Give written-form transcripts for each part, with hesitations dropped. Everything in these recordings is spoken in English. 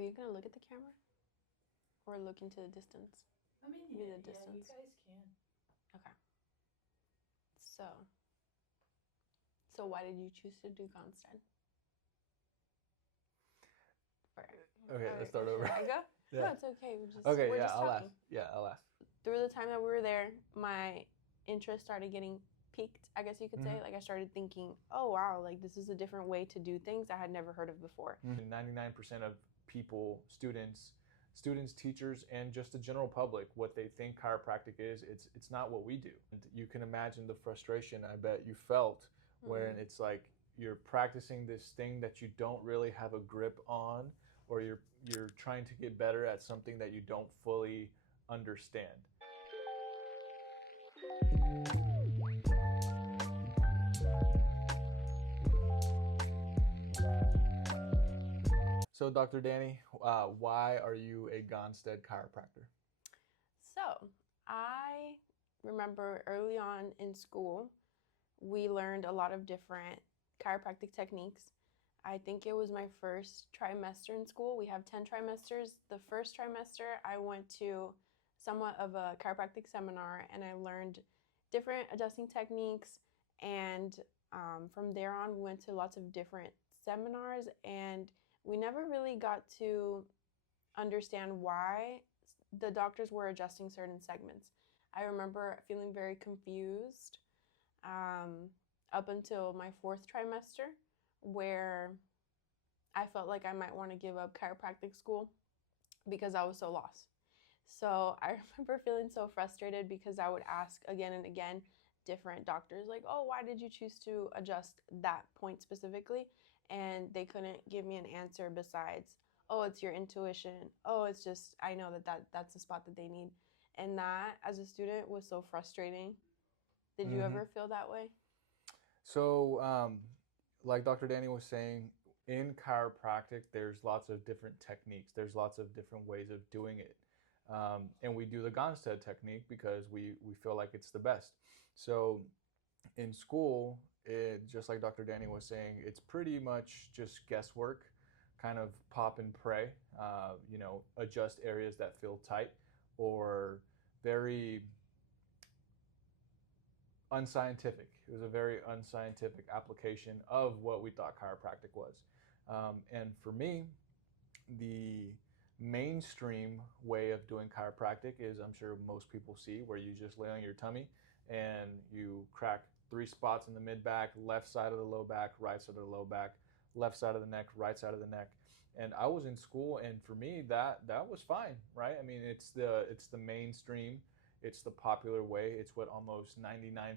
Are you gonna look at the camera or look into the distance? I mean, Maybe yeah, the distance. you guys can. Okay. So why did you choose to do Gonstead? Okay, let's start over. Should I go? Yeah. No, it's okay. Okay, we're yeah, just I'll talking. ask. Yeah, I'll ask. Through the time that we were there, my interest started getting piqued, I guess you could say. Like, I started thinking, oh, wow, like, this is a different way to do things I had never heard of before. 99% of people, students, teachers, and just the general public, what they think chiropractic is, it's not what we do. And you can imagine the frustration I bet you felt when it's like you're practicing this thing that you don't really have a grip on, or you're trying to get better at something that you don't fully understand. So, Dr. Danny, why are you a Gonstead chiropractor? So, I remember early on in school, we learned a lot of different chiropractic techniques. I think it was my first trimester in school. We have 10 trimesters. The first trimester, I went to somewhat of a chiropractic seminar and I learned different adjusting techniques. And from there on, we went to lots of different seminars and we never really got to understand why the doctors were adjusting certain segments. I remember feeling very confused up until my fourth trimester, where I felt like I might want to give up chiropractic school because I was so lost. So I remember feeling so frustrated because I would ask again and again different doctors, like, oh, why did you choose to adjust that point specifically? And they couldn't give me an answer besides, oh, it's your intuition. Oh, it's just, I know that's the spot that they need. And that, as a student, was so frustrating. Did you ever feel that way? So, like Dr. Danny was saying, in chiropractic, there's lots of different techniques. There's lots of different ways of doing it. And we do the Gonstead technique because we feel like it's the best. So in school, just like Dr. Danny was saying, it's pretty much just guesswork, kind of pop and pray, adjust areas that feel tight or very unscientific. It was a very unscientific application of what we thought chiropractic was. And for me, the mainstream way of doing chiropractic is, I'm sure most people see, where you just lay on your tummy and you crack 3 spots in the mid back, left side of the low back, right side of the low back, left side of the neck, right side of the neck. And I was in school, and for me, that was fine, right? I mean, it's the mainstream, it's the popular way, it's what almost 99%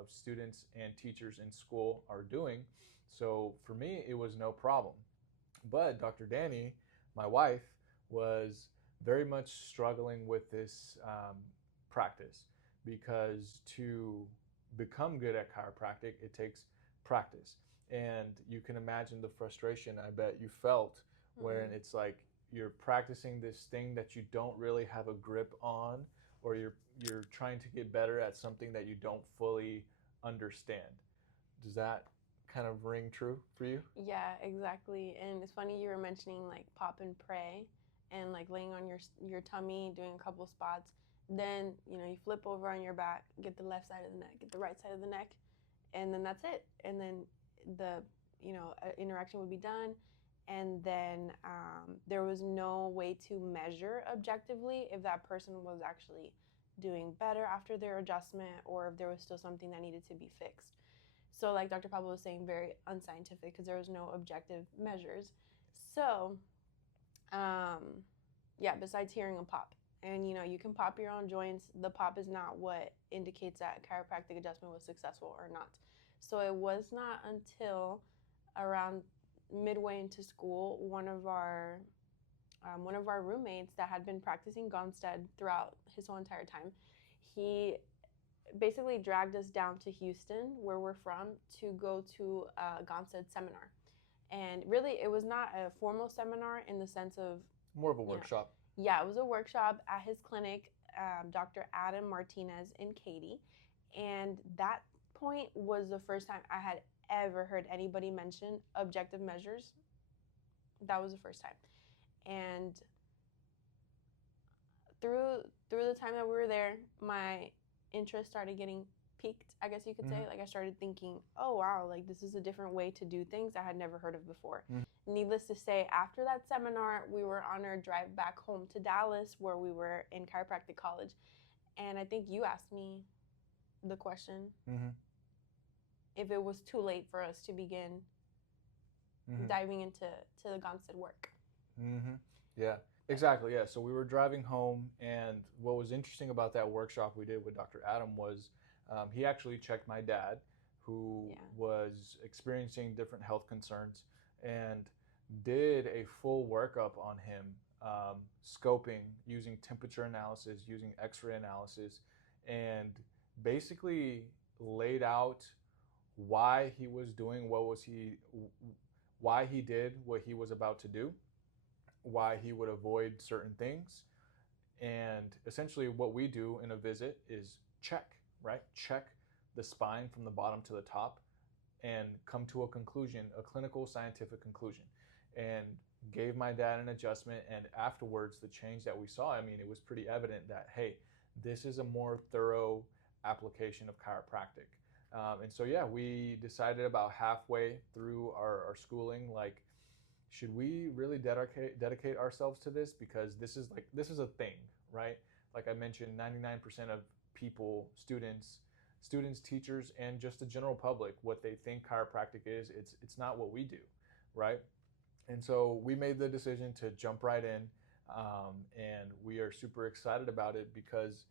of students and teachers in school are doing. So for me, it was no problem. But Dr. Danny, my wife, was very much struggling with this practice, because to become good at chiropractic, it takes practice. And you can imagine the frustration I bet you felt when it's like you're practicing this thing that you don't really have a grip on, or you're trying to get better at something that you don't fully understand. Does that kind of ring true for you? Yeah, exactly. And it's funny you were mentioning like pop and pray and like laying on your tummy, doing a couple spots. Then, you flip over on your back, get the left side of the neck, get the right side of the neck, and then that's it. And then the, interaction would be done. And then there was no way to measure objectively if that person was actually doing better after their adjustment or if there was still something that needed to be fixed. So like Dr. Pablo was saying, very unscientific because there was no objective measures. So, besides hearing a pop. And, you can pop your own joints. The pop is not what indicates that chiropractic adjustment was successful or not. So it was not until around midway into school, one of our roommates that had been practicing Gonstead throughout his whole entire time, he basically dragged us down to Houston, where we're from, to go to a Gonstead seminar. And really, it was not a formal seminar in the sense of... More of a workshop. Yeah, it was a workshop at his clinic, Dr. Adam Martinez in Katy. And that point was the first time I had ever heard anybody mention objective measures. That was the first time. And through the time that we were there, my interest started getting peaked, I guess you could say. Like I started thinking, oh wow, like this is a different way to do things I had never heard of before. Needless to say, after that seminar, we were on our drive back home to Dallas, where we were in chiropractic college. And I think you asked me the question if it was too late for us to begin diving into the Gonstead work. Yeah, exactly. Yeah. So we were driving home, and what was interesting about that workshop we did with Dr. Adam was he actually checked my dad, who was experiencing different health concerns, and did a full workup on him, scoping, using temperature analysis, using X-ray analysis, and basically laid out why he was doing why he did what he was about to do, why he would avoid certain things. And essentially what we do in a visit is check, right? Check the spine from the bottom to the top and come to a conclusion, a clinical scientific conclusion. And gave my dad an adjustment, and afterwards the change that we saw, I mean, it was pretty evident that, hey, this is a more thorough application of chiropractic. And so yeah, we decided about halfway through our schooling, like, should we really dedicate ourselves to this? Because this is a thing, right? Like I mentioned, 99% of people, students, teachers, and just the general public, what they think chiropractic is, it's not what we do, right? And so we made the decision to jump right in, and we are super excited about it because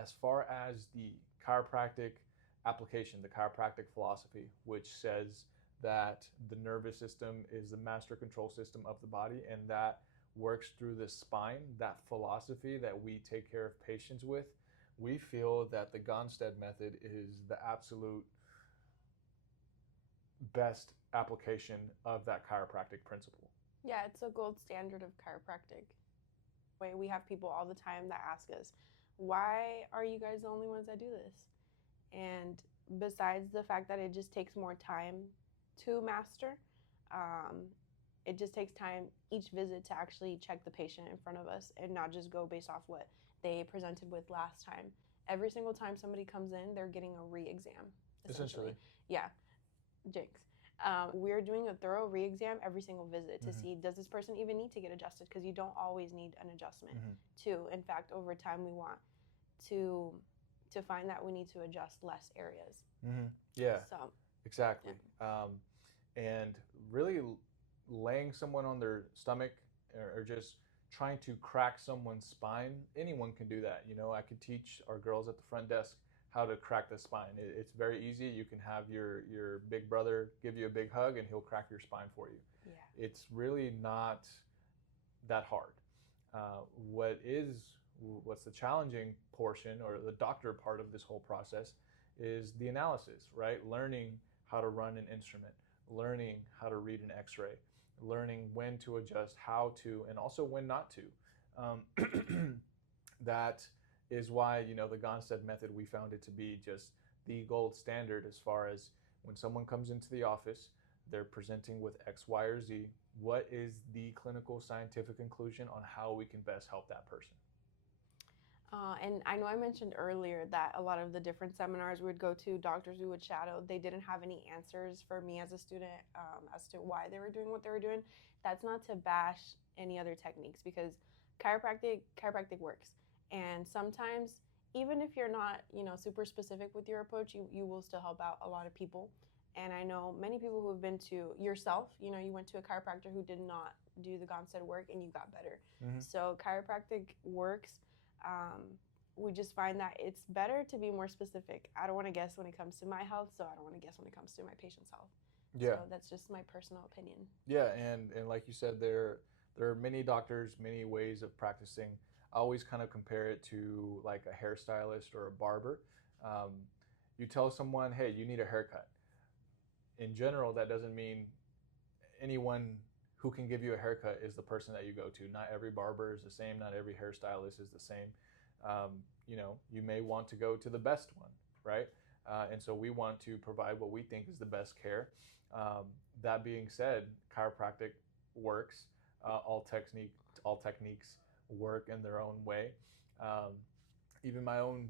as far as the chiropractic application, the chiropractic philosophy, which says that the nervous system is the master control system of the body, and that works through the spine, that philosophy that we take care of patients with, we feel that the Gonstead method is the absolute best application of that chiropractic principle. Yeah, it's a gold standard of chiropractic. We have people all the time that ask us, why are you guys the only ones that do this? And besides the fact that it just takes more time to master, it just takes time each visit to actually check the patient in front of us and not just go based off what they presented with last time. Every single time somebody comes in, they're getting a re-exam, essentially. Yeah, jinx. We're doing a thorough re-exam every single visit to see, does this person even need to get adjusted? Because you don't always need an adjustment too. In fact, over time, we want to find that we need to adjust less areas. Yeah, so exactly. Yeah. And really laying someone on their stomach or just trying to crack someone's spine, anyone can do that. You know, I could teach our girls at the front desk how to crack the spine. It's very easy. You can have your big brother give you a big hug and he'll crack your spine for you. Yeah. It's really not that hard. What's the challenging portion, or the doctor part of this whole process, is the analysis, right? Learning how to run an instrument, learning how to read an X-ray, learning when to adjust, how to, and also when not to. That is why, you know, the Gonstead method, we found it to be just the gold standard as far as when someone comes into the office, they're presenting with X, Y, or Z. What is the clinical scientific conclusion on how we can best help that person? And I know I mentioned earlier that a lot of the different seminars we would go to, doctors we would shadow, they didn't have any answers for me as a student as to why they were doing what they were doing. That's not to bash any other techniques, because chiropractic works. And sometimes, even if you're not, you know, super specific with your approach, you will still help out a lot of people. And I know many people who have been to, yourself, you know, you went to a chiropractor who did not do the Gonstead work and you got better. So chiropractic works. We just find that it's better to be more specific. I don't want to guess when it comes to my health, so I don't want to guess when it comes to my patient's health. Yeah. So that's just my personal opinion. Yeah, and like you said, there are many doctors, many ways of practicing. I always kind of compare it to like a hairstylist or a barber. You tell someone, hey, you need a haircut. In general, that doesn't mean anyone who can give you a haircut is the person that you go to. Not every barber is the same. Not every hairstylist is the same. You know, you may want to go to the best one, right? And so we want to provide what we think is the best care. That being said, chiropractic works. all techniques work in their own way. Um, Even my own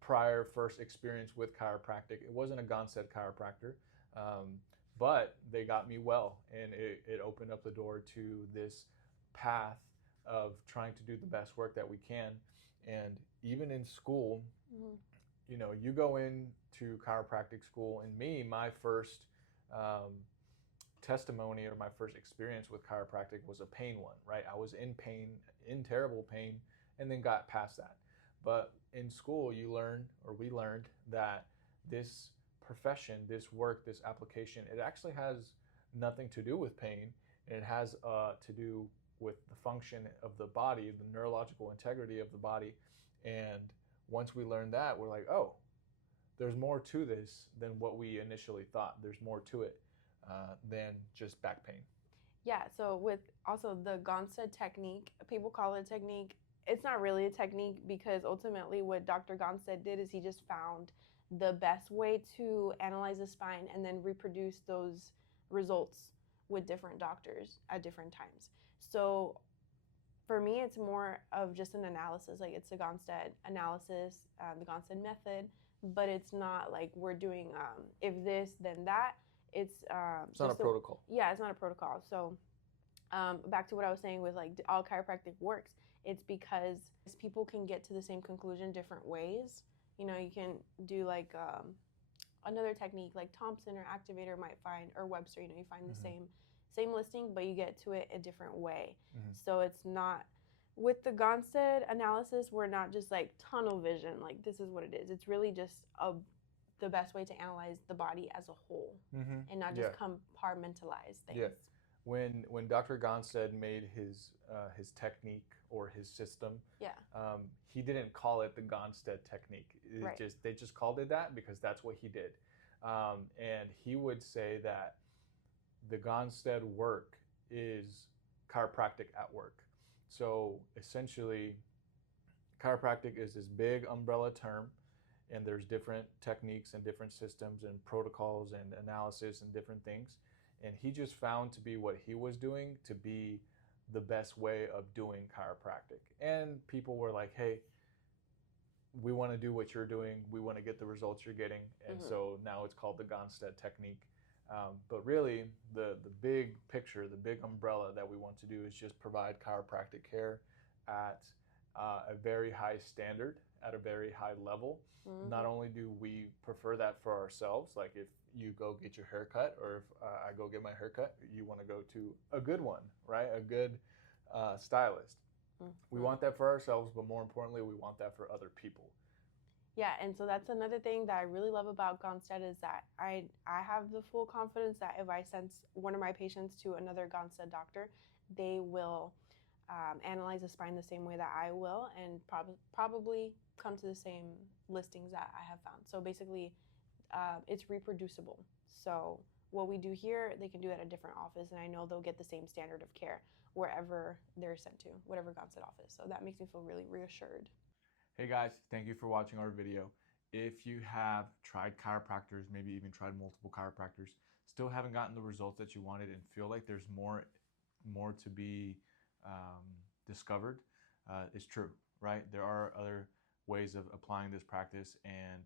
prior first experience with chiropractic, it wasn't a Gonstead chiropractor, um, but they got me well, and it opened up the door to this path of trying to do the best work that we can. And even in school, Mm-hmm. you know, you go into chiropractic school, and me, my first um, testimony or my first experience with chiropractic was a pain one, right? I was in pain, in terrible pain, and then got past that. But in school, you learn, or we learned, that this profession, this work, this application, it actually has nothing to do with pain. And it has to do with the function of the body, the neurological integrity of the body. And once we learned that, we're like, oh, there's more to this than what we initially thought. There's more to it than just back pain. Yeah, so with also the Gonstead technique, people call it a technique. It's not really a technique because ultimately what Dr. Gonstead did is he just found the best way to analyze the spine and then reproduce those results with different doctors at different times. So for me, it's more of just an analysis. Like it's a Gonstead analysis, the Gonstead method, but it's not like we're doing if this, then that. It's not a protocol. Yeah, it's not a protocol. So back to what I was saying with like all chiropractic works, it's because people can get to the same conclusion different ways. You know, you can do like another technique like Thompson or Activator might find, or Webster. You know, you find the same listing, but you get to it a different way. So it's not with the Gonstead analysis. We're not just like tunnel vision. Like this is what it is. It's really just the best way to analyze the body as a whole and not just compartmentalize things. Yeah. When Dr. Gonstead made his technique or his system, he didn't call it the Gonstead technique. They just called it that because that's what he did. And he would say that the Gonstead work is chiropractic at work. So essentially, chiropractic is this big umbrella term, and there's different techniques and different systems and protocols and analysis and different things. And he just found to be what he was doing to be the best way of doing chiropractic. And people were like, hey, we want to do what you're doing. We want to get the results you're getting. And so now it's called the Gonstead technique. But really, the big picture, the big umbrella that we want to do is just provide chiropractic care at a very high standard, at a very high level. Not only do we prefer that for ourselves, like if you go get your haircut or if I go get my haircut, you want to go to a good one, right? A good stylist. We want that for ourselves, but more importantly, we want that for other people. Yeah, and so that's another thing that I really love about Gonstead is that I have the full confidence that if I send one of my patients to another Gonstead doctor, they will analyze the spine the same way that I will and probably come to the same listings that I have found. So basically, it's reproducible. So what we do here, they can do at a different office, and I know they'll get the same standard of care wherever they're sent to, whatever Gonstead office. So that makes me feel really reassured. Hey guys, thank you for watching our video. If you have tried chiropractors, maybe even tried multiple chiropractors, still haven't gotten the results that you wanted and feel like there's more to be discovered, it's true, right? There are other ways of applying this practice, and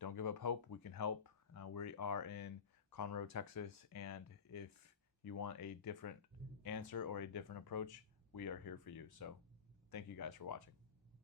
don't give up hope. We can help. We are in Conroe, Texas, and if you want a different answer or a different approach, we are here for you. So thank you guys for watching.